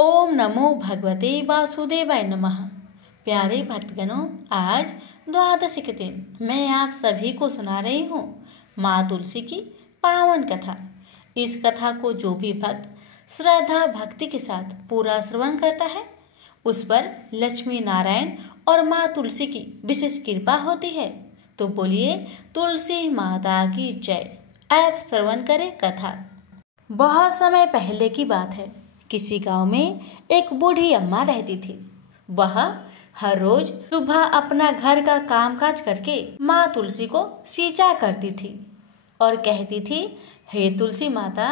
ओम नमो भगवते वासुदेवाय नमः। प्यारे भक्तगणों, आज द्वादशी के दिन मैं आप सभी को सुना रही हूँ माँ तुलसी की पावन कथा। इस कथा को जो भी भक्त श्रद्धा भक्ति के साथ पूरा श्रवण करता है उस पर लक्ष्मी नारायण और माँ तुलसी की विशेष कृपा होती है। तो बोलिए तुलसी माता की जय। अब श्रवण करें कथा। बहुत समय पहले की बात है। किसी गांव में एक बूढ़ी अम्मा रहती थी। वह हर रोज सुबह अपना घर का कामकाज करके माँ तुलसी को सींचा करती थी और कहती थी, हे तुलसी माता,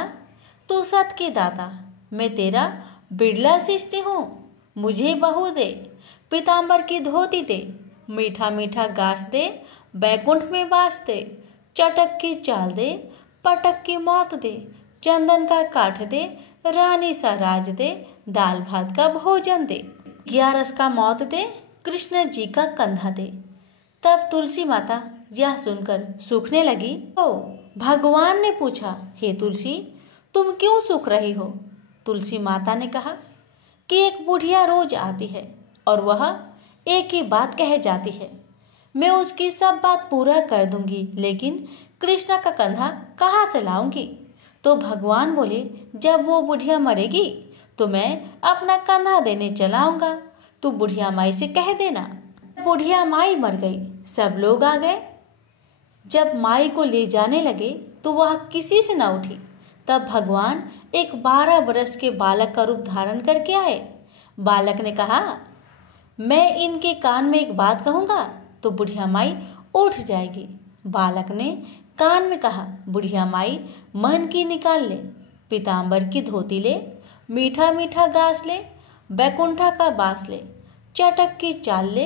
तू सत की दाता, मैं तेरा बिड़ला सींचती हूँ, मुझे बहू दे, पीताम्बर की धोती दे, मीठा मीठा घास दे, बैकुंठ में बास दे, चटक की चाल दे, पटक की मौत दे, चंदन का काठ दे, रानी सा राज दे, दाल भात का भोजन दे, ग्यारस का मौत दे, कृष्ण जी का कंधा दे। तब तुलसी माता यह सुनकर सूखने लगी। तो भगवान ने पूछा, हे तुलसी, तुम क्यों सूख रही हो? तुलसी माता ने कहा कि एक बुढ़िया रोज आती है और वह एक ही बात कह जाती है। मैं उसकी सब बात पूरा कर दूंगी, लेकिन कृष्ण का कंधा कहाँ से लाऊंगी? तो भगवान बोले, जब वो बुढ़िया मरेगी तो मैं अपना कंधा देने चलाऊंगा, तू बुढ़िया माई से कह देना। बुढ़िया माई मर गई, सब लोग आ गए। जब माई को ले जाने लगे तो वह किसी से न उठी। तब भगवान एक 12 बरस के बालक का रूप धारण करके आए। बालक ने कहा, मैं इनके कान में एक बात कहूंगा तो बुढ़िया माई उठ जाएगी। बालक ने कान में कहा, बुढ़िया माई मन की निकाल ले, पीताम्बर की धोती ले, मीठा मीठा घास ले, बैकुंठा का बास ले, चटक की चाल ले,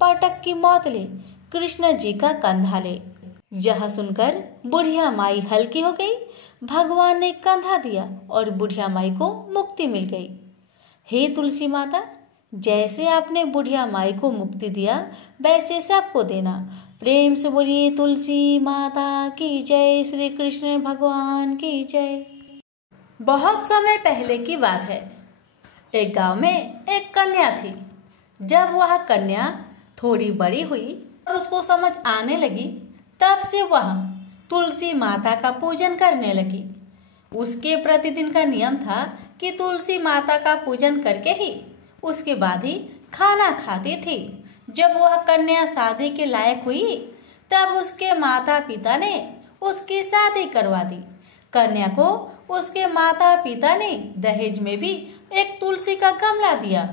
पटक की मौत ले, कृष्ण जी का कंधा ले। यह सुनकर बुढ़िया माई हल्की हो गई। भगवान ने कंधा दिया और बुढ़िया माई को मुक्ति मिल गई। हे तुलसी माता, जैसे आपने बुढ़िया माई को मुक्ति दिया वैसे सबको देना। प्रेम से बोलिए तुलसी माता की जय, श्री कृष्ण भगवान की जय। बहुत समय पहले की बात है। एक गांव में एक कन्या थी। जब वह कन्या थोड़ी बड़ी हुई और उसको समझ आने लगी, तब से वह तुलसी माता का पूजन करने लगी। उसके प्रतिदिन का नियम था कि तुलसी माता का पूजन करके ही उसके बाद ही खाना खाती थी। जब वह कन्या शादी के लायक हुई तब उसके माता पिता ने उसकी शादी करवा दी। कन्या को उसके माता पिता ने दहेज में भी एक तुलसी का गमला दिया।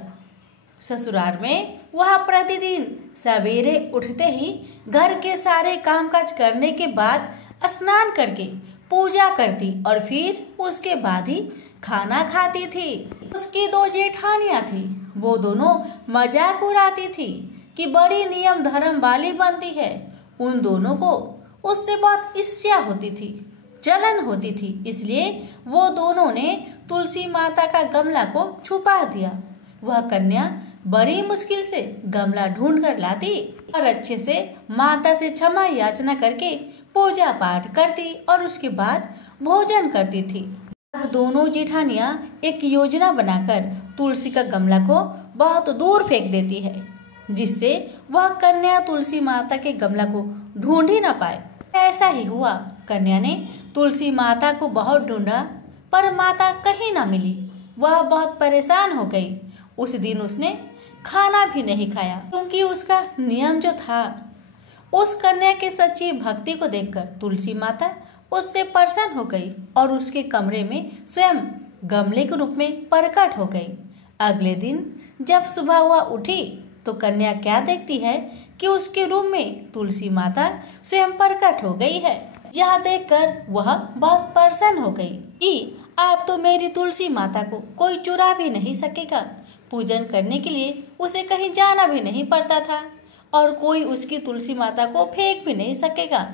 ससुराल में वह प्रतिदिन सवेरे उठते ही घर के सारे कामकाज करने के बाद स्नान करके पूजा करती और फिर उसके बाद ही खाना खाती थी। उसकी 2 जेठानियां थी। वो दोनों मजाक उड़ाती थी कि बड़ी नियम धर्म वाली बनती है। उन दोनों को उससे बहुत ईर्ष्या होती थी, जलन होती थी। इसलिए वो दोनों ने तुलसी माता का गमला को छुपा दिया। वह कन्या बड़ी मुश्किल से गमला ढूंढ कर लाती और अच्छे से माता से क्षमा याचना करके पूजा पाठ करती और उसके बाद भोजन करती थी। अब दोनों जेठानियां एक योजना बनाकर तुलसी का गमला को बहुत दूर फेंक देती है, जिससे वह कन्या तुलसी माता के गमला को ढूंढ ही न पाए। ऐसा ही हुआ। कन्या ने तुलसी माता को बहुत ढूंढा पर माता कहीं न मिली। वह बहुत परेशान हो गई। उस दिन उसने खाना भी नहीं खाया, क्योंकि उसका नियम जो था। उस कन्या के सच्ची भक्ति को देखकर तुलसी माता उससे प्रसन्न हो गई और उसके कमरे में स्वयं गमले के रूप में प्रकट हो गई। अगले दिन जब सुबह वह उठी तो कन्या क्या देखती है कि उसके रूम में तुलसी माता स्वयं प्रकट हो गई है। यह देखकर वह बहुत प्रसन्न हो गई कि अब तो मेरी तुलसी माता को कोई चुरा भी नहीं सकेगा। पूजन करने के लिए उसे कहीं जाना भी नहीं पड़ता था और कोई उसकी तुलसी माता को फेंक भी नहीं सकेगा।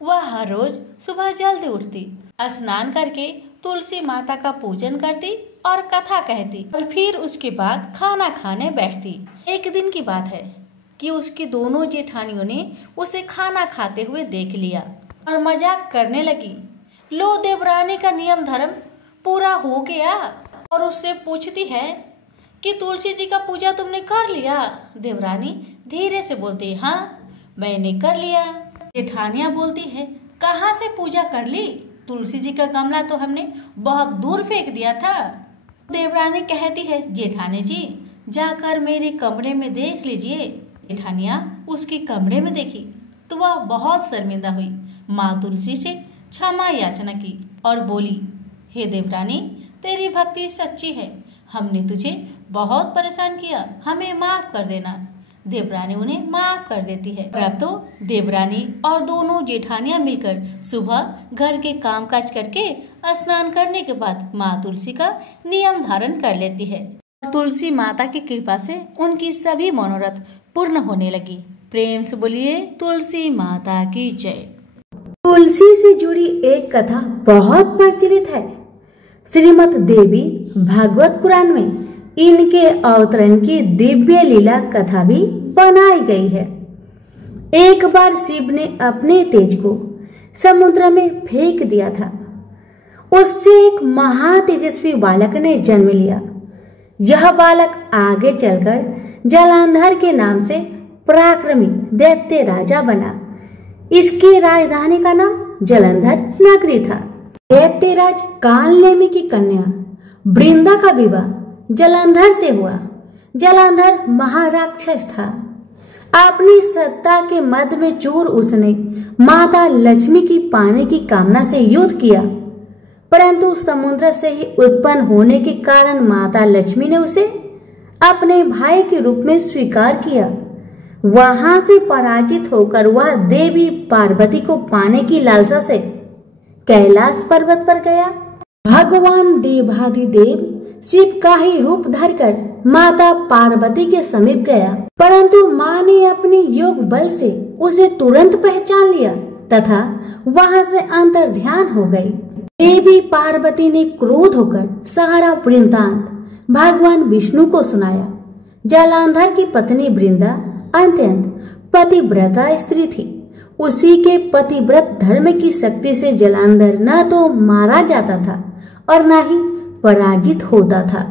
वह हर रोज सुबह जल्दी उठती, स्नान करके तुलसी माता का पूजन करती और कथा कहती और फिर उसके बाद खाना खाने बैठती। एक दिन की बात है कि उसकी दोनों जेठानियों ने उसे खाना खाते हुए देख लिया और मजाक करने लगी। लो देवरानी का नियम धर्म पूरा हो गया और उससे पूछती है कि तुलसी जी का पूजा तुमने कर लिया। देवरानी धीरे से बोलती है, हाँ मैंने कर लिया। जेठानिया बोलती है, कहाँ से पूजा कर ली? तुलसी जी का गमला तो हमने बहुत दूर फेंक दिया था। देवरानी कहती है, जेठानी जी जाकर मेरे कमरे में देख लीजिए। जेठानिया उसके कमरे में देखी तो वह बहुत शर्मिंदा हुई, माँ तुलसी से क्षमा याचना की और बोली, हे देवरानी तेरी भक्ति सच्ची है, हमने तुझे बहुत परेशान किया, हमें माफ कर देना। देवरानी उन्हें माफ कर देती है। अब तो देवरानी और दोनों जेठानियां मिलकर सुबह घर के कामकाज करके स्नान करने के बाद माँ तुलसी का नियम धारण कर लेती है। तुलसी माता की कृपा से उनकी सभी मनोरथ पूर्ण होने लगी। प्रेम से बोलिए तुलसी माता की जय। तुलसी से जुड़ी एक कथा बहुत प्रचलित है। श्रीमद् देवी भागवत पुराण में इनके अवतरण की दिव्य लीला कथा भी बनाई गई है। एक बार शिव ने अपने तेज को समुद्र में फेंक दिया था। उससे एक महातेजस्वी बालक ने जन्म लिया। यह बालक आगे चलकर जलांधर के नाम से पराक्रमी दैत्य राजा बना। इसकी राजधानी का नाम जलंधर नगरी था। दैत्यराज कालनेमी की कन्या वृंदा का विवाह जलंधर से हुआ। जलंधर महाराक्षस था। अपनी सत्ता के मद में चूर उसने माता लक्ष्मी की पाने की कामना से युद्ध किया, परंतु समुद्र से ही उत्पन्न होने के कारण माता लक्ष्मी ने उसे अपने भाई के रूप में स्वीकार किया। वहां से पराजित होकर वह देवी पार्वती को पाने की लालसा से कैलाश पर्वत पर गया। भगवान देवाधिदेव शिव का ही रूप धरकर माता पार्वती के समीप गया, परंतु माँ ने अपने योग बल से उसे तुरंत पहचान लिया तथा वहां से अंतर्ध्यान हो गई। देवी पार्वती ने क्रोध होकर सारा वृत्तांत भगवान विष्णु को सुनाया। जलांधर की पत्नी वृंदा अत्यंत पतिव्रता स्त्री थी। उसी के पतिव्रत धर्म की शक्ति से जलांधर न तो मारा जाता था और न ही पराजित होता था।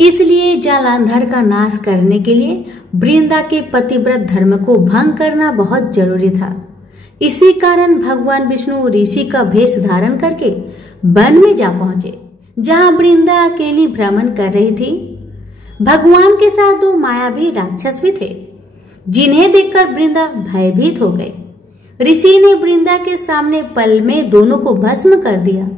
इसलिए जलांधर का नाश करने के लिए वृंदा के पतिव्रत धर्म को भंग करना बहुत जरूरी था। इसी कारण भगवान विष्णु ऋषि का भेष धारण करके वन में जा पहुंचे, जहां वृंदा अकेली भ्रमण कर रही थी। भगवान के साथ दो मायावी राक्षस भी थे, जिन्हें देखकर वृंदा भयभीत हो गई। ऋषि ने वृंदा के सामने पल में दोनों को भस्म कर दिया।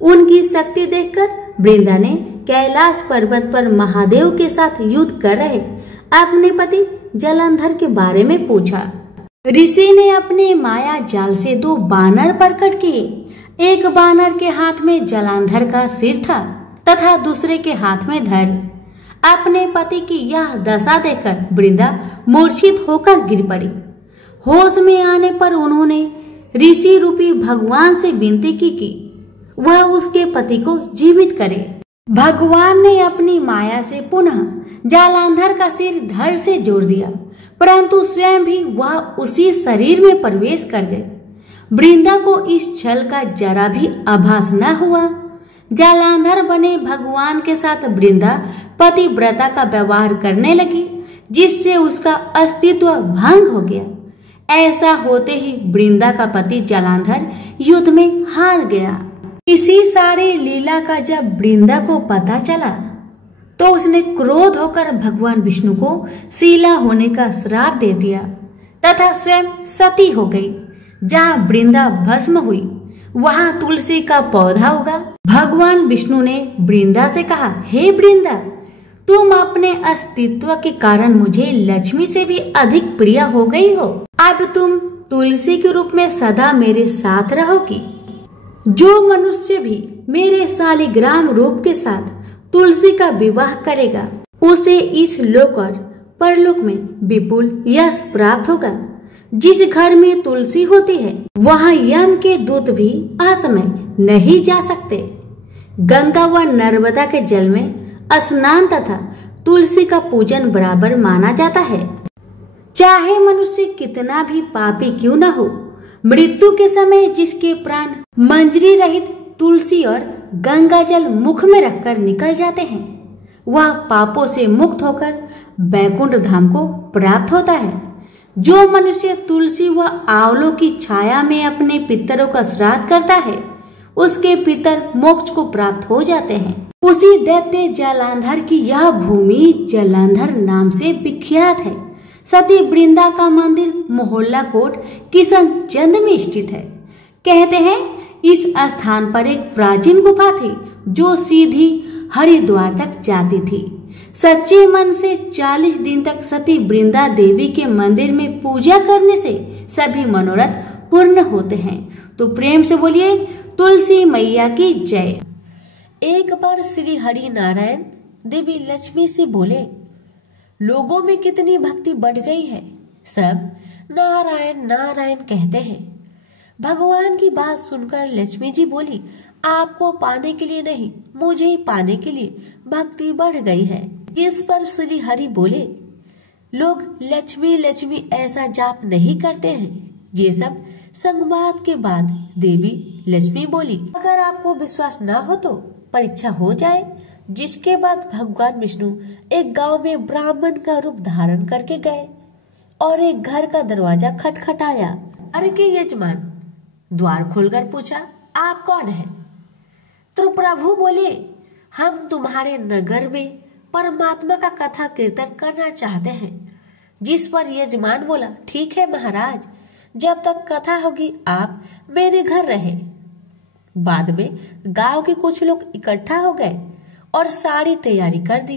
उनकी शक्ति देखकर वृंदा ने कैलाश पर्वत पर महादेव के साथ युद्ध कर रहे अपने पति जलंधर के बारे में पूछा। ऋषि ने अपने माया जाल से दो बानर प्रकट किए। एक बानर के हाथ में जलंधर का सिर था तथा दूसरे के हाथ में धड़। अपने पति की यह दशा देखकर वृंदा मूर्छित होकर गिर पड़ी। होश में आने पर उन्होंने ऋषि रूपी भगवान से विनती की कि वह उसके पति को जीवित करे। भगवान ने अपनी माया से पुनः जलांधर का सिर धड़ से जोड़ दिया, परंतु स्वयं भी वह उसी शरीर में प्रवेश कर गए। वृंदा को इस छल का जरा भी आभास न हुआ। जलांधर बने भगवान के साथ वृंदा पतिव्रता का व्यवहार करने लगी, जिससे उसका अस्तित्व भंग हो गया। ऐसा होते ही वृंदा का पति जलांधर युद्ध में हार गया। इसी सारी लीला का जब वृंदा को पता चला तो उसने क्रोध होकर भगवान विष्णु को शीला होने का श्राप दे दिया तथा स्वयं सती हो गई। जहाँ वृंदा भस्म हुई वहाँ तुलसी का पौधा उगा। भगवान विष्णु ने वृंदा से कहा, हे वृंदा, तुम अपने अस्तित्व के कारण मुझे लक्ष्मी से भी अधिक प्रिय हो गई हो। अब तुम तुलसी के रूप में सदा मेरे साथ रहोगी। जो मनुष्य भी मेरे शालिग्राम रूप के साथ तुलसी का विवाह करेगा उसे इस लोक और परलोक में विपुल यश प्राप्त होगा। जिस घर में तुलसी होती है वहाँ यम के दूत भी असमय नहीं जा सकते। गंगा व नर्मदा के जल में स्नान तथा तुलसी का पूजन बराबर माना जाता है। चाहे मनुष्य कितना भी पापी क्यों न हो, मृत्यु के समय जिसके प्राण मंजरी रहित तुलसी और गंगा जल मुख में रखकर निकल जाते हैं। वह पापों से मुक्त होकर बैकुंठ धाम को प्राप्त होता है। जो मनुष्य तुलसी व आंवलों की छाया में अपने पितरों का श्राद्ध करता है, उसके पितर मोक्ष को प्राप्त हो जाते हैं। उसी दैत्य जालंधर की यह भूमि जालंधर नाम से विख्यात है। सती वृंदा का मंदिर मोहल्ला कोट किशनचंद में स्थित है। कहते हैं इस स्थान पर एक प्राचीन गुफा थी जो सीधी हरिद्वार तक जाती थी। सच्चे मन से 40 दिन तक सती वृंदा देवी के मंदिर में पूजा करने से सभी मनोरथ पूर्ण होते हैं। तो प्रेम से बोलिए तुलसी मैया की जय। एक बार श्री हरि नारायण देवी लक्ष्मी से बोले, लोगों में कितनी भक्ति बढ़ गई है, सब नारायण नारायण कहते हैं। भगवान की बात सुनकर लक्ष्मी जी बोली, आपको पाने के लिए नहीं, मुझे ही पाने के लिए भक्ति बढ़ गई है। इस पर श्री हरि बोले, लोग लक्ष्मी लक्ष्मी ऐसा जाप नहीं करते हैं। ये सब संवाद के बाद देवी लक्ष्मी बोली, अगर आपको विश्वास ना हो तो परीक्षा हो जाए। जिसके बाद भगवान विष्णु एक गांव में ब्राह्मण का रूप धारण करके गए और एक घर का दरवाजा खटखटाया। अरे के यजमान द्वार खोलकर पूछा, आप कौन है? तो प्रभु बोले, हम तुम्हारे नगर में परमात्मा का कथा कीर्तन करना चाहते हैं। जिस पर यजमान बोला, ठीक है महाराज, जब तक कथा होगी आप मेरे घर रहे। बाद में गांव के कुछ लोग इकट्ठा हो गए और सारी तैयारी कर दी।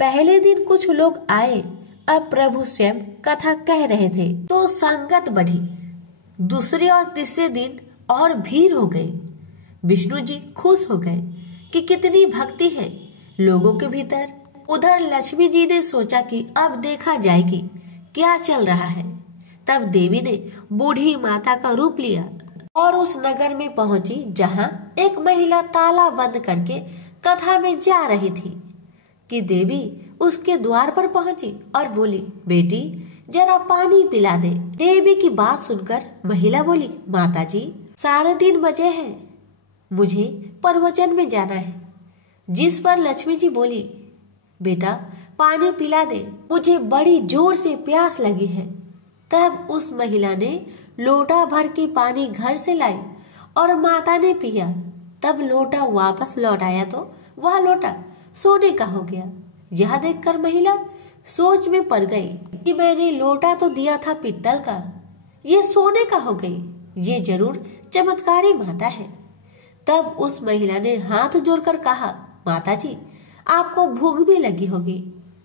पहले दिन कुछ लोग आए, अब प्रभु स्वयं कथा कह रहे थे तो संगत बढ़ी। दूसरे और तीसरे दिन और भीड़ हो गई। विष्णु जी खुश हो गए कि कितनी भक्ति है लोगों के भीतर। उधर लक्ष्मी जी ने सोचा कि अब देखा जाएगी क्या चल रहा है। तब देवी ने बूढ़ी माता का रूप लिया और उस नगर में पहुंची जहां एक महिला ताला बंद करके कथा में जा रही थी कि देवी उसके द्वार पर पहुंची और बोली, बेटी जरा पानी पिला दे। देवी की बात सुनकर महिला बोली, माता जी 3:30 बजे हैं, मुझे प्रवचन में जाना है। जिस पर लक्ष्मी जी बोली, बेटा पानी पिला दे, मुझे बड़ी जोर से प्यास लगी है। तब उस महिला ने लोटा भर के पानी घर से लाई और माता ने पिया। तब लोटा वापस लौटाया तो वह लोटा सोने का हो गया। यह देखकर महिला सोच में पड़ गई कि मैंने लोटा तो दिया था पित्तल का, ये सोने का हो गई। ये जरूर चमत्कारी माता है। तब उस महिला ने हाथ जोड़कर कहा, माता जी आपको भूख भी लगी होगी,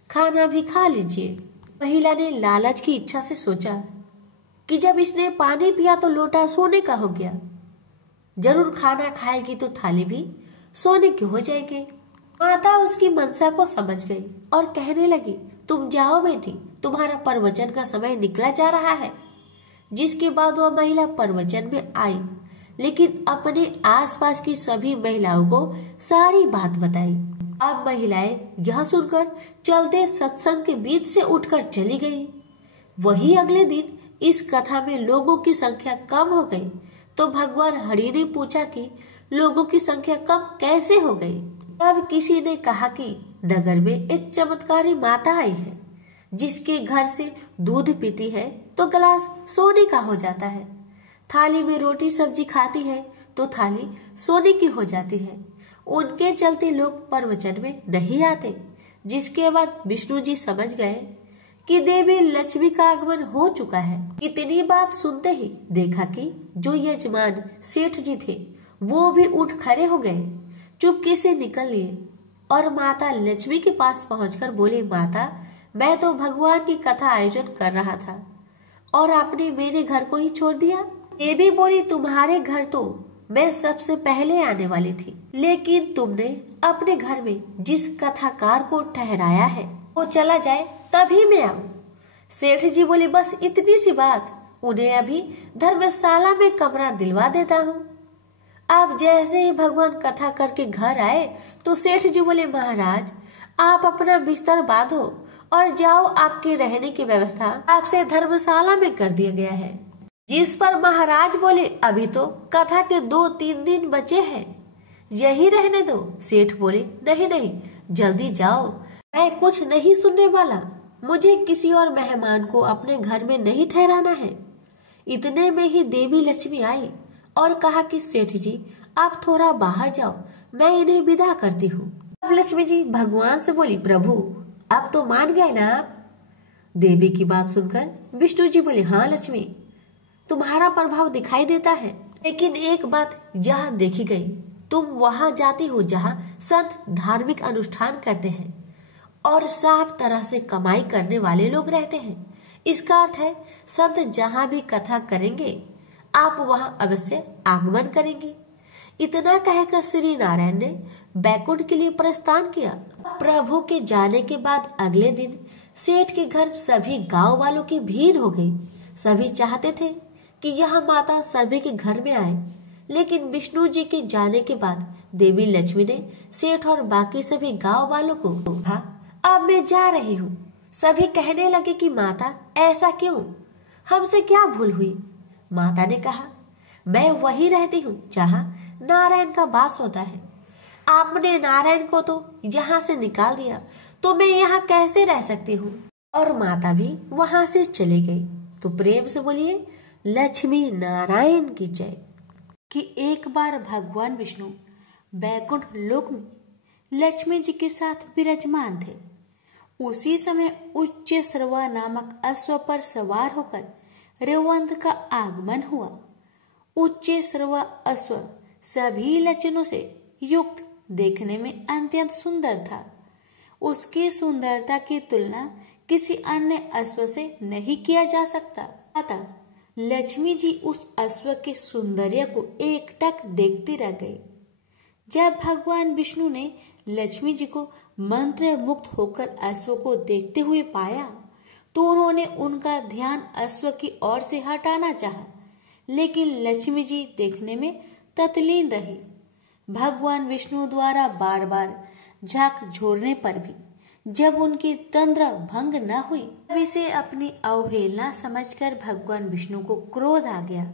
खाना भी खा लीजिए। महिला ने लालच की इच्छा से सोचा कि जब इसने पानी पिया तो लोटा सोने का हो गया, जरूर खाना खाएगी तो थाली भी सोने की हो जाएगी। माता उसकी मनसा को समझ गई और कहने लगी, तुम जाओ बेटी, तुम्हारा प्रवचन का समय निकला जा रहा है। जिसके बाद वह महिला प्रवचन में आई, लेकिन अपने आसपास की सभी महिलाओं को सारी बात बताई। अब महिलाएं यह सुनकर चलते सत्संग के बीच से उठकर चली गई। वही अगले दिन इस कथा में लोगों की संख्या कम हो गई तो भगवान हरि ने पूछा कि लोगों की संख्या कम कैसे हो गई। तब किसी ने कहा कि नगर में एक चमत्कारी माता आई है, जिसके घर से दूध पीती है तो गिलास सोने का हो जाता है, थाली में रोटी सब्जी खाती है तो थाली सोने की हो जाती है। उनके चलते लोग प्रवचन में नहीं आते। जिसके बाद विष्णु जी समझ गए कि देवी लक्ष्मी का आगमन हो चुका है। इतनी बात सुनते ही देखा कि जो यजमान सेठ जी थे वो भी उठ खड़े हो गए, चुपके से निकल लिए और माता लक्ष्मी के पास पहुंचकर बोले, माता मैं तो भगवान की कथा आयोजन कर रहा था और आपने मेरे घर को ही छोड़ दिया। देवी बोली, तुम्हारे घर तो मैं सबसे पहले आने वाली थी, लेकिन तुमने अपने घर में जिस कथाकार को ठहराया है वो चला जाए तभी मैं आऊं। सेठ जी बोले, बस इतनी सी बात, उन्हें अभी धर्मशाला में कमरा दिलवा देता हूँ। आप जैसे ही भगवान कथा करके घर आए तो सेठ जी बोले, महाराज आप अपना बिस्तर बांधो और जाओ, आपके रहने की व्यवस्था आपसे धर्मशाला में कर दिया गया है। जिस पर महाराज बोले, अभी तो कथा के 2-3 दिन बचे हैं, यही रहने दो। सेठ बोले, नहीं नहीं, जल्दी जाओ, मैं कुछ नहीं सुनने वाला। मुझे किसी और मेहमान को अपने घर में नहीं ठहराना है। इतने में ही देवी लक्ष्मी आई और कहा कि सेठ जी, आप थोड़ा बाहर जाओ, मैं इन्हें विदा करती हूँ। अब लक्ष्मी जी भगवान से बोली, प्रभु अब तो मान गए ना आप? देवी की बात सुनकर विष्णु जी बोले, हाँ लक्ष्मी, तुम्हारा प्रभाव दिखाई देता है, लेकिन एक बात यह देखी गई, तुम वहां जाती हो जहां संत धार्मिक अनुष्ठान करते हैं और साफ तरह से कमाई करने वाले लोग रहते हैं। इसका अर्थ है संत जहां भी कथा करेंगे आप वहां अवश्य आगमन करेंगे। इतना कहकर श्री नारायण ने बैकुंठ के लिए प्रस्थान किया। प्रभु के जाने के बाद अगले दिन सेठ के घर सभी गांव वालों की भीड़ हो गई। सभी चाहते थे कि यह माता सभी के घर में आए, लेकिन विष्णु जी के जाने के बाद देवी लक्ष्मी ने सेठ और बाकी सभी गांव वालों को कहा, अब मैं जा रही हूँ। सभी कहने लगे कि माता ऐसा क्यों, हमसे क्या भूल हुई? माता ने कहा, मैं वही रहती हूँ जहाँ नारायण का वास होता है। आपने नारायण को तो यहाँ से निकाल दिया, तो मैं यहाँ कैसे रह सकती हूँ? और माता भी वहां से चली गई। तो प्रेम से बोलिए, लक्ष्मी नारायण की जय। कि एक बार भगवान विष्णु बैकुंठ लोक में लक्ष्मी जी के साथ विराजमान थे। उसी समय उच्च श्रवा नामक अश्व पर सवार होकर रेवंत का आगमन हुआ। उच्च श्रवा अश्व सभी लक्षणों से युक्त, देखने में अत्यंत सुंदर था। उसकी सुंदरता की तुलना किसी अन्य अश्व से नहीं किया जा सकता। अतः लक्ष्मी जी उस अश्व के सौंदर्य को एकटक देखती रह गई। जब भगवान विष्णु ने लक्ष्मी जी को मंत्र मुक्त होकर अश्व को देखते हुए पाया, तो उन्होंने उनका ध्यान अश्व की ओर से हटाना चाहा, लेकिन लक्ष्मी जी देखने में तत्लीन रही। भगवान विष्णु द्वारा बार बार झकझोरने पर भी जब उनकी तंद्रा भंग न हुई, तब इसे अपनी अवहेलना समझकर भगवान विष्णु को क्रोध आ गया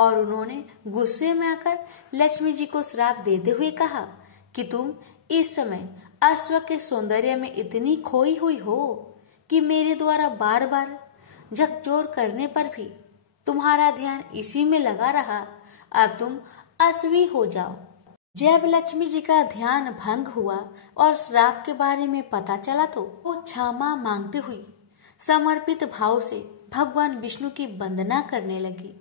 और उन्होंने गुस्से में आकर लक्ष्मी जी को श्राप देते हुए कहा कि तुम इस समय अश्व के सौंदर्य में इतनी खोई हुई हो कि मेरे द्वारा बार बार झकझोर करने पर भी तुम्हारा ध्यान इसी में लगा रहा। अब तुम अश्वी हो जाओ। जब लक्ष्मी जी का ध्यान भंग हुआ और श्राप के बारे में पता चला, तो वो क्षमा मांगते हुई समर्पित भाव से भगवान विष्णु की वंदना करने लगी।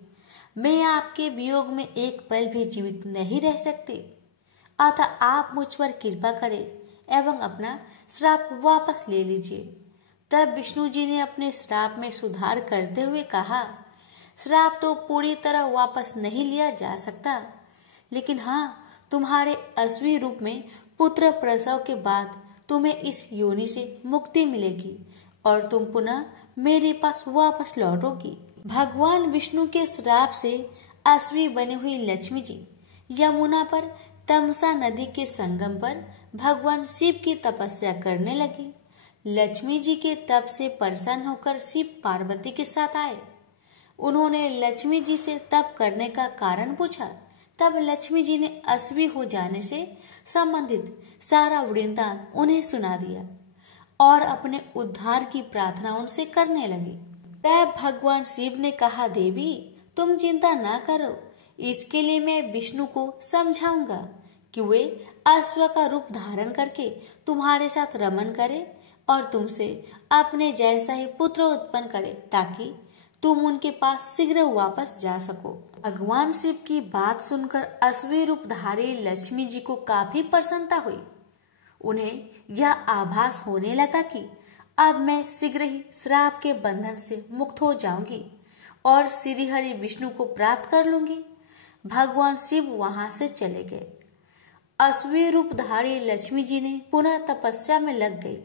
मैं आपके वियोग में एक पल भी जीवित नहीं रह सकती, अतः आप मुझ पर कृपा करें एवं अपना श्राप वापस ले लीजिए। तब विष्णु जी ने अपने श्राप में सुधार करते हुए कहा, श्राप तो पूरी तरह वापस नहीं लिया जा सकता, लेकिन हाँ, तुम्हारे अश्वी रूप में पुत्र प्रसव के बाद तुम्हें इस योनि से मुक्ति मिलेगी और तुम पुनः मेरे पास वापस लौटोगी। भगवान विष्णु के श्राप से अश्वी बनी हुई लक्ष्मी जी यमुना पर तमसा नदी के संगम पर भगवान शिव की तपस्या करने लगी। लक्ष्मी जी के तप से प्रसन्न होकर शिव पार्वती के साथ आए। उन्होंने लक्ष्मी जी से तप करने का कारण पूछा। तब लक्ष्मी जी ने अश्वी हो जाने से संबंधित सारा वृत्तांत उन्हें सुना दिया और अपने उद्धार की प्रार्थना उनसे करने लगी। तब भगवान शिव ने कहा, देवी तुम चिंता ना करो, इसके लिए मैं विष्णु को समझाऊंगा कि वे अश्व का रूप धारण करके तुम्हारे साथ रमन करे और तुमसे अपने जैसा ही पुत्र उत्पन्न करे, ताकि तुम उनके पास शीघ्र वापस जा सको। भगवान शिव की बात सुनकर अश्वी रूपधारी लक्ष्मी जी को काफी प्रसन्नता हुई। उन्हें यह आभास होने लगा कि अब मैं शीघ्र ही श्राप के बंधन से मुक्त हो जाऊंगी और श्री हरि विष्णु को प्राप्त कर लूंगी। भगवान शिव वहां से चले गए। अश्वी रूपधारी लक्ष्मी जी ने पुनः तपस्या में लग गई।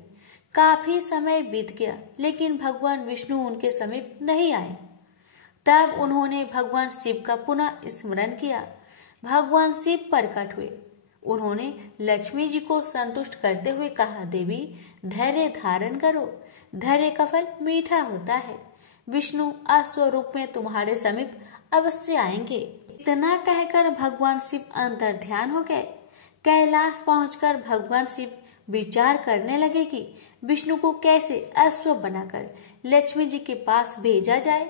काफी समय बीत गया, लेकिन भगवान विष्णु उनके समीप नहीं आए। तब उन्होंने भगवान शिव का पुनः स्मरण किया। भगवान शिव प्रकट हुए। उन्होंने लक्ष्मी जी को संतुष्ट करते हुए कहा, देवी धैर्य धारण करो, धैर्य का फल मीठा होता है। विष्णु अश्व रूप में तुम्हारे समीप अवश्य आएंगे। इतना कहकर भगवान शिव अंतर्ध्यान हो गए। कैलाश पहुंचकर भगवान शिव विचार करने लगे कि विष्णु को कैसे अश्व बनाकर लक्ष्मी जी के पास भेजा जाए।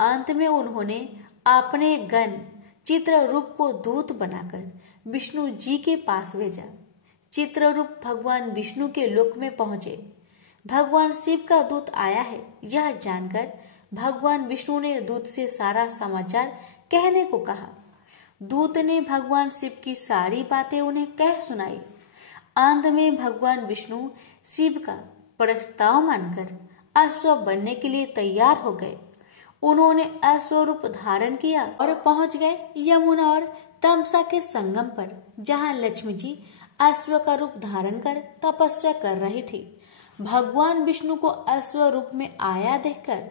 अंत में उन्होंने अपने गण चित्ररूप को दूत बनाकर विष्णु जी के पास भेजा। चित्ररूप भगवान विष्णु के लोक में पहुंचे। भगवान शिव का दूत आया है यह जानकर भगवान विष्णु ने दूत से सारा समाचार कहने को कहा। दूत ने भगवान शिव की सारी बातें उन्हें कह सुनाई। अंत में भगवान विष्णु शिव का प्रस्ताव मानकर अश्व बनने के लिए तैयार हो गए। उन्होंने अश्व रूप धारण किया और पहुंच गए यमुना और तमसा के संगम पर, जहां लक्ष्मी जी अश्व का रूप धारण कर तपस्या कर रही थी। भगवान विष्णु को अश्व रूप में आया देखकर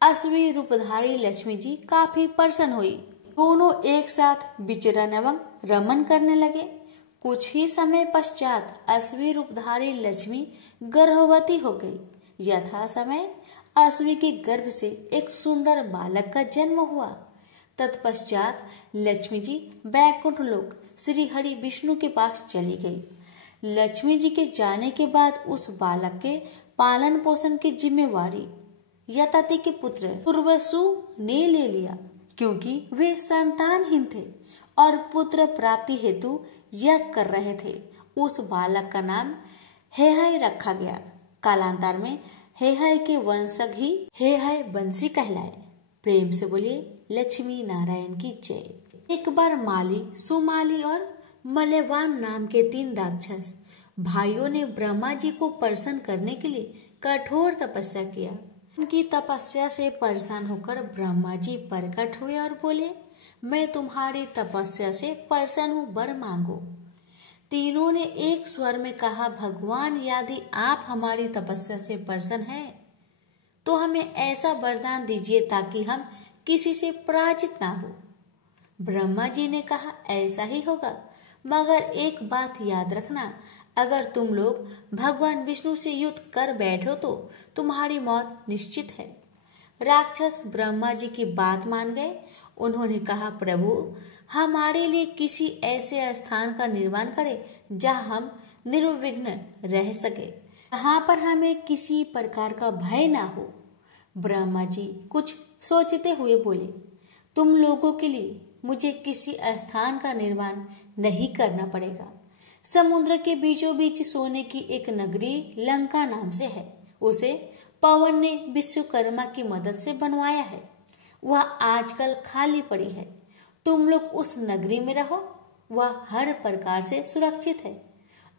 अश्वी रूपधारी लक्ष्मी जी काफी प्रसन्न हुई। दोनों एक साथ विचरण एवं रमन करने लगे। कुछ ही समय पश्चात अश्वी रूपधारी लक्ष्मी गर्भवती हो गई। यथा समय अश्वी के गर्भ से एक सुंदर बालक का जन्म हुआ। तत्पश्चात लक्ष्मी जी बैकुंठ लोक श्री हरि विष्णु के पास चली गई। लक्ष्मी जी के जाने के बाद उस बालक के पालन पोषण की जिम्मेवारी यताति के पुत्र उर्वसु ने ले लिया, क्योंकि वे संतानहीन थे और पुत्र प्राप्ति हेतु यज्ञ कर रहे थे। उस बालक का नाम हेहय रखा गया। कालांतर में हेहय के वंशज ही हेहय वंशी कहलाए। प्रेम से बोलिए लक्ष्मी नारायण की जय। एक बार माली, सुमाली और मल्यवान नाम के 3 राक्षस भाइयों ने ब्रह्मा जी को प्रसन्न करने के लिए कठोर तपस्या किया। उनकी तपस्या से परेशान होकर ब्रह्मा जी प्रकट हुए और बोले, मैं तुम्हारी तपस्या से प्रसन्न हूँ, वर मांगो। तीनों ने एक स्वर में कहा, भगवान यदि आप हमारी तपस्या से प्रसन्न हैं तो हमें ऐसा वरदान दीजिए ताकि हम किसी से पराजित ना हो। ब्रह्मा जी ने कहा, ऐसा ही होगा, मगर एक बात याद रखना, अगर तुम लोग भगवान विष्णु से युद्ध कर बैठो तो तुम्हारी मौत निश्चित है। राक्षस ब्रह्मा जी की बात मान गए। उन्होंने कहा, प्रभु हमारे लिए किसी ऐसे स्थान का निर्माण करें जहां हम निर्विघ्न रह सके, जहां पर हमें किसी प्रकार का भय ना हो। ब्रह्मा जी कुछ सोचते हुए बोले, तुम लोगों के लिए मुझे किसी स्थान का निर्माण नहीं करना पड़ेगा। समुद्र के बीचों बीच सोने की एक नगरी लंका नाम से है। उसे पवन ने विश्वकर्मा की मदद से बनवाया है। वह आजकल खाली पड़ी है। तुम लोग उस नगरी में रहो, वह हर प्रकार से सुरक्षित है।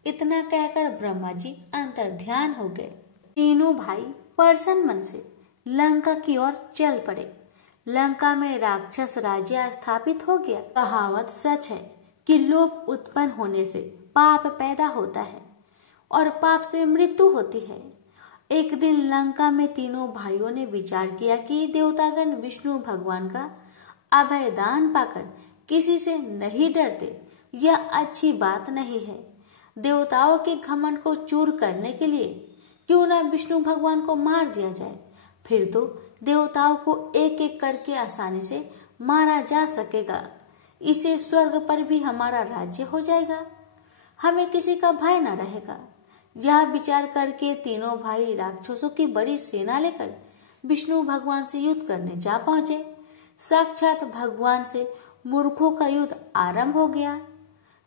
इतना कहकर ब्रह्मा जी अंतर्ध्यान हो गए। तीनों भाई प्रसन्न मन से लंका की ओर चल पड़े। लंका में राक्षस राज्य स्थापित हो गया। कहावत सच है कि लोभ उत्पन्न होने से पाप पैदा होता है और पाप से मृत्यु होती है। एक दिन लंका में तीनों भाइयों ने विचार किया कि देवतागण विष्णु भगवान का अभयदान पाकर किसी से नहीं डरते, यह अच्छी बात नहीं है। देवताओं के घमंड को चूर करने के लिए क्यों न विष्णु भगवान को मार दिया जाए, फिर तो देवताओं को एक एक करके आसानी से मारा जा सकेगा। इसे स्वर्ग पर भी हमारा राज्य हो जाएगा, हमें किसी का भय न रहेगा। यह विचार करके तीनों भाई राक्षसों की बड़ी सेना लेकर विष्णु भगवान से युद्ध करने जा पहुंचे। साक्षात भगवान से मूर्खों का युद्ध आरंभ हो गया।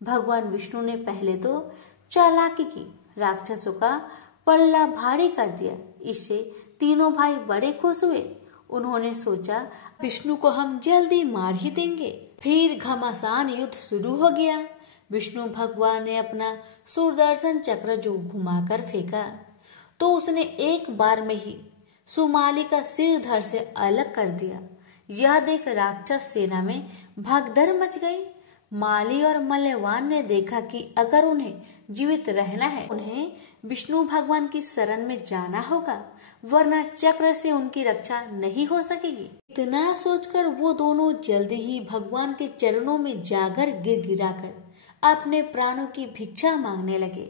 भगवान विष्णु ने पहले तो चालाकी की, राक्षसों का पल्ला भारी कर दिया। इससे तीनों भाई बड़े खुश हुए। उन्होंने सोचा, विष्णु को हम जल्दी मार ही देंगे। फिर घमासान युद्ध शुरू हो गया। विष्णु भगवान ने अपना सुदर्शन चक्र जो घुमाकर फेंका तो उसने एक बार में ही सुमाली का सिर धड़ से अलग कर दिया। यह देख राक्षस सेना में भगदड़ मच गई। माली और मल्यवान ने देखा कि अगर उन्हें जीवित रहना है, उन्हें विष्णु भगवान की शरण में जाना होगा, वरना चक्र से उनकी रक्षा नहीं हो सकेगी। इतना सोचकर वो दोनों जल्दी ही भगवान के चरणों में जाकर गिड़गिड़ाकर अपने प्राणों की भिक्षा मांगने लगे।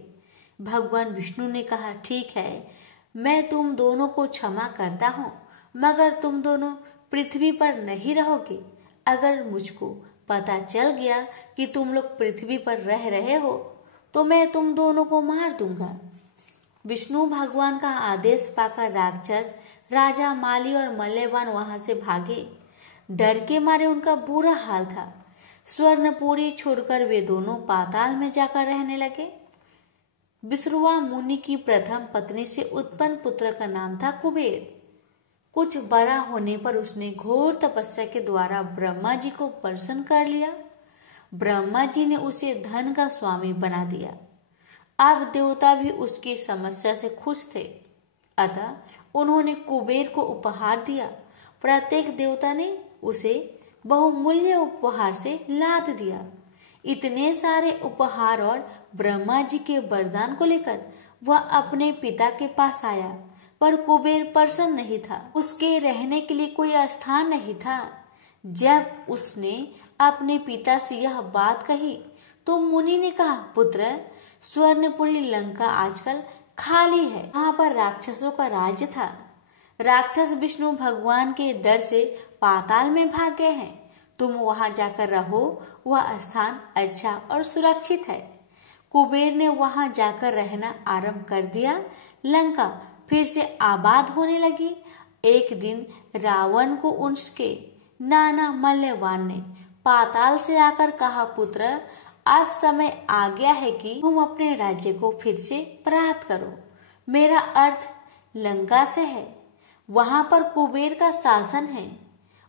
भगवान विष्णु ने कहा, ठीक है, मैं तुम दोनों को क्षमा करता हूँ, मगर तुम दोनों पृथ्वी पर नहीं रहोगे। अगर मुझको पता चल गया कि तुम लोग पृथ्वी पर रह रहे हो तो मैं तुम दोनों को मार दूंगा। विष्णु भगवान का आदेश पाकर राक्षस राजा माली और मल्यवान वहां से भागे। डर के मारे उनका बुरा हाल था। स्वर्णपुरी छोड़कर वे दोनों पाताल में जाकर रहने लगे। विश्रुवा मुनि की प्रथम पत्नी से उत्पन्न पुत्र का नाम था कुबेर। कुछ बड़ा होने पर उसने घोर तपस्या के द्वारा ब्रह्मा जी को प्रसन्न कर लिया। ब्रह्मा जी ने उसे धन का स्वामी बना दिया। अब देवता भी उसकी समस्या से खुश थे, अतः उन्होंने कुबेर को उपहार दिया। प्रत्येक देवता ने उसे बहुमूल्य उपहार से लाद दिया। इतने सारे उपहार और ब्रह्मा जी के वरदान को लेकर वह अपने पिता के पास आया, पर कुबेर प्रसन्न नहीं था। उसके रहने के लिए कोई स्थान नहीं था। जब उसने अपने पिता से यह बात कही तो मुनि ने कहा, पुत्र, स्वर्णपुरी लंका आजकल खाली है। वहां पर राक्षसों का राज्य था। राक्षस विष्णु भगवान के डर से पाताल में भाग गए हैं। तुम वहां जाकर रहो, वह स्थान अच्छा और सुरक्षित है। कुबेर ने वहां जाकर रहना आरंभ कर दिया। लंका फिर से आबाद होने लगी। एक दिन रावण को उसके नाना मल्यवान ने पाताल से आकर कहा, पुत्र, अब समय आ गया है कि तुम अपने राज्य को फिर से प्राप्त करो। मेरा अर्थ लंका से है। वहां पर कुबेर का शासन है।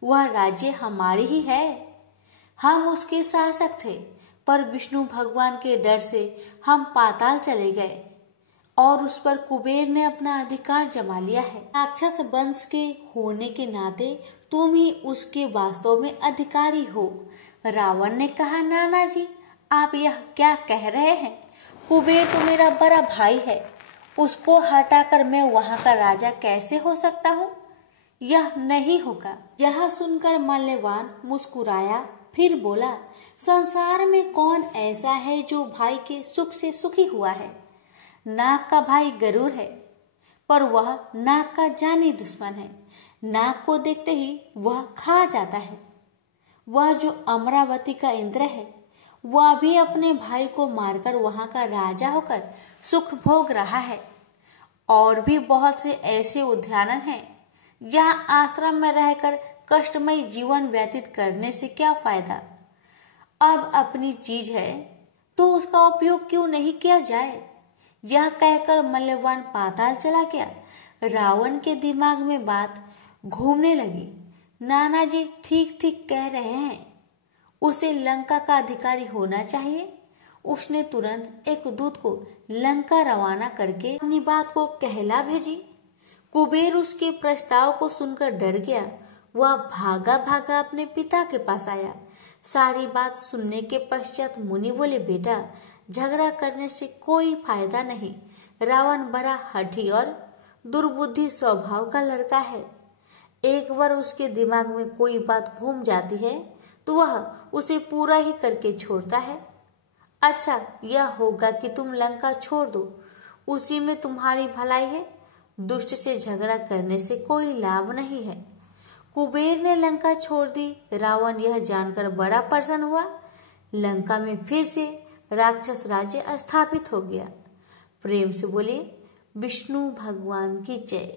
वह राज्य हमारी ही है। हम उसके शासक थे, पर विष्णु भगवान के डर से हम पाताल चले गए और उस पर कुबेर ने अपना अधिकार जमा लिया है। राक्षस वंश के होने के नाते तुम ही उसके वास्तव में अधिकारी हो। रावण ने कहा, नाना जी, आप यह क्या कह रहे हैं? कुबेर तो मेरा बड़ा भाई है। उसको हटाकर मैं वहां का राजा कैसे हो सकता हूँ? यह नहीं होगा। यह सुनकर मल्यवान मुस्कुराया, फिर बोला, संसार में कौन ऐसा है जो भाई के सुख से सुखी हुआ है? नाग का भाई गरुड़ है, पर वह नाग का जानी दुश्मन है। नाग को देखते ही वह खा जाता है। वह जो अमरावती का इंद्र है, वह भी अपने भाई को मारकर वहां का राजा होकर सुख भोग रहा है। और भी बहुत से ऐसे उद्यान हैं जहां आश्रम में रहकर कष्टमय जीवन व्यतीत करने से क्या फायदा। अब अपनी चीज है तो उसका उपयोग क्यों नहीं किया जाए? यह कहकर मल्यवान पाताल चला गया। रावण के दिमाग में बात घूमने लगी। नाना जी ठीक ठीक कह रहे हैं, उसे लंका का अधिकारी होना चाहिए। उसने तुरंत एक दूत को लंका रवाना करके अपनी बात को कहला भेजी। कुबेर उसके प्रस्ताव को सुनकर डर गया। वह भागा भागा अपने पिता के पास आया। सारी बात सुनने के पश्चात मुनि बोले, बेटा, झगड़ा करने से कोई फायदा नहीं। रावण बड़ा हठी और दुर्बुद्धि स्वभाव का लड़का है। एक बार उसके दिमाग में कोई बात घूम जाती है तो वह उसे पूरा ही करके छोड़ता है। अच्छा यह होगा कि तुम लंका छोड़ दो, उसी में तुम्हारी भलाई है। दुष्ट से झगड़ा करने से कोई लाभ नहीं है। कुबेर ने लंका छोड़ दी। रावण यह जानकर बड़ा प्रसन्न हुआ। लंका में फिर से राक्षस राज्य स्थापित हो गया। प्रेम से बोले, विष्णु भगवान की जय।